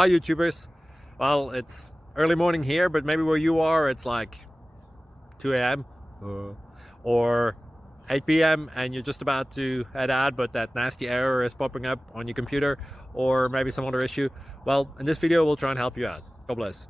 Hi YouTubers. Well, it's early morning here, but maybe where you are it's like 2 a.m. or 8 p.m. and you're just about to head out, but that nasty error is popping up on your computer, or maybe some other issue. Well, in this video we'll try and help you out. God bless.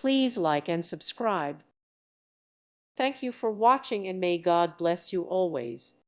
Please like and subscribe. Thank you for watching, and may God bless you always.